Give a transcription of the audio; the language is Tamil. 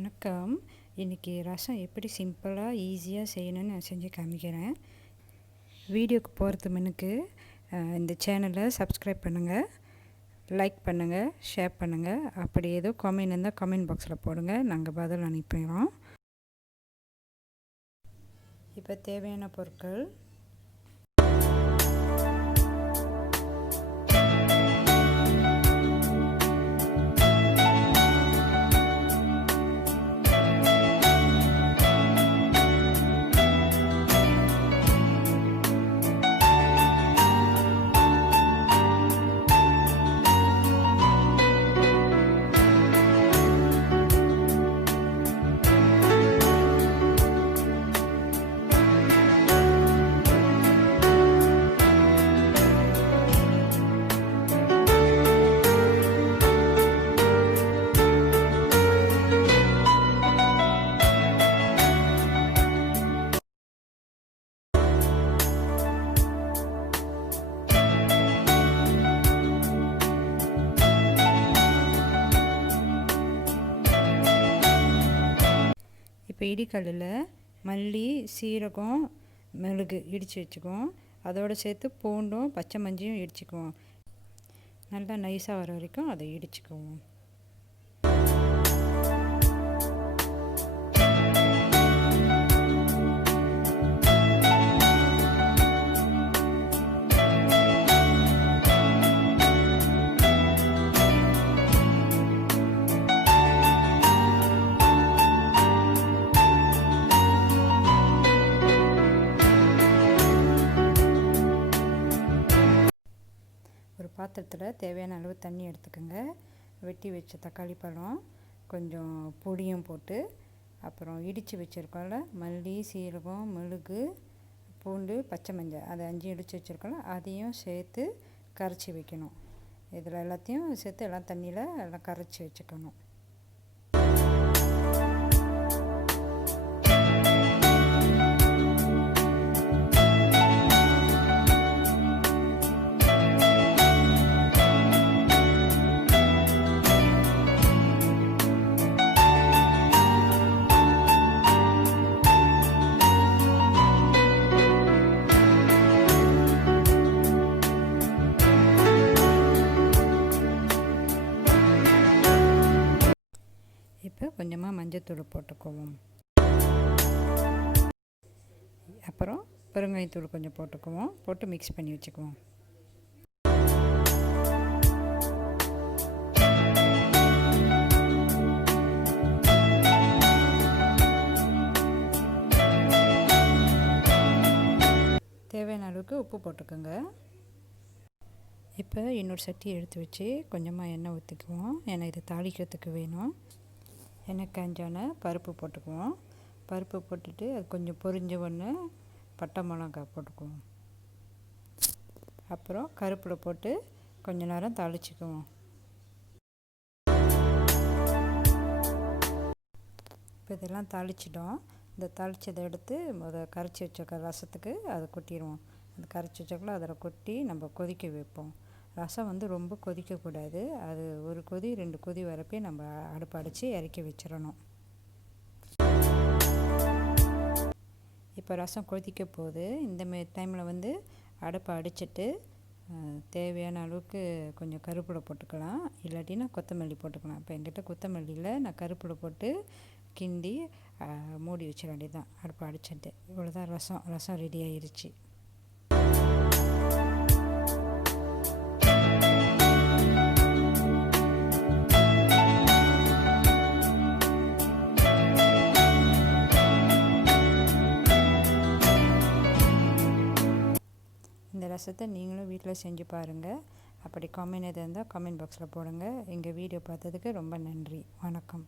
வணக்கம். இன்றைக்கி ரசம் எப்படி சிம்பிளாக ஈஸியாக செய்யணும்னு நான் செஞ்சு காமிக்கிறேன். வீடியோக்கு போகிறதுக்கு முன்னுக்கு இந்த சேனலை சப்ஸ்கிரைப் பண்ணுங்கள், லைக் பண்ணுங்கள், ஷேர் பண்ணுங்கள். அப்படி ஏதோ கமெண்ட் இருந்தால் கமெண்ட் பாக்ஸில் போடுங்க, நாங்கள் பதில் அனுப்பிடுறோம். இப்போ தேவையான பொருட்கள்: இப்போ இடிக்கல்லில் மல்லி, சீரகம், மிளகு இடித்து வச்சுக்குவோம். அதோடு சேர்த்து பூண்டும் பச்சை மஞ்சியும் இடிச்சுக்குவோம். நல்லா நைஸாக வர வரைக்கும் அதை இடிச்சுக்குவோம். ஒரு பாத்திரத்தில் தேவையான அளவு தண்ணி எடுத்துக்கோங்க. வெட்டி வச்ச தக்காளி பழம், கொஞ்சம் பொடியும் போட்டு, அப்புறம் இடித்து வச்சுருக்கோம்ல மல்லி, சீரகம், மிளகு, பூண்டு, பச்சை மஞ்சள், அதை 5 இடித்து வச்சுருக்கோம்ல அதையும் சேர்த்து கரைச்சி வைக்கணும். இதில் எல்லாத்தையும் சேர்த்து எல்லாம் தண்ணியில் எல்லாம் கரைச்சி வச்சுக்கணும். இப்போ கொஞ்சமாக மஞ்சத்தூள் போட்டுக்குவோம். அப்புறம் பெருங்காயத்தூள் கொஞ்சம் போட்டுக்குவோம். போட்டு மிக்ஸ் பண்ணி வச்சுக்குவோம். தேவையான அளவுக்கு உப்பு போட்டுக்கோங்க. இப்போ இன்னொரு சட்டியை எடுத்து வச்சு கொஞ்சமாக எண்ணெய் ஊற்றிக்குவோம். ஏன்னா இது தாளிக்கிறதுக்கு வேணும். எண்ணெய் காஞ்சோன்னே பருப்பு போட்டுக்குவோம். பருப்பு போட்டுட்டு அது கொஞ்சம் பொரிஞ்ச உடனே பட்டை மிளகாய் போட்டுக்குவோம். அப்புறம் கருவேப்பிலை போட்டு கொஞ்ச நேரம் தாளிச்சுக்குவோம். இப்போ இதெல்லாம் தாளிச்சிட்டோம். இந்த தாளித்ததை எடுத்து கரைச்சி வச்ச ரசத்துக்கு அதை கொட்டிடுவோம். அந்த கரைச்சி வச்சக்குள்ள அதில் கொட்டி நம்ம கொதிக்க வைப்போம். ரசம் வந்து ரொம்ப கொதிக்கக்கூடாது. அது ஒரு கொதி 2 கொதி வரப்பே நம்ம அடுப்பு அடைச்சி இறக்கி வச்சிடணும். இப்போ ரசம் கொதிக்க போகுது. இந்த டைமில் வந்து அடுப்பை அடிச்சிட்டு தேவையான அளவுக்கு கொஞ்சம் கருவேப்பிலை போட்டுக்கலாம், இல்லாட்டினா கொத்தமல்லி போட்டுக்கலாம். இப்போ என்கிட்ட கொத்தமல்லியில் நான் கருவேப்பிலை போட்டு கிண்டி மூடி வச்சிட வேண்டியதுதான். அடுப்பை அடிச்சிட்டு இவ்வளோதான். ரசம் ரெடி ஆயிடுச்சு. இந்த ரசத்தை நீங்களும் வீட்டில் செஞ்சு பாருங்கள். அப்படி கமெண்ட் எது இருந்தால் கமெண்ட் பாக்ஸில் போடுங்க. எங்கள் வீடியோ பார்த்ததுக்கு ரொம்ப நன்றி. வணக்கம்.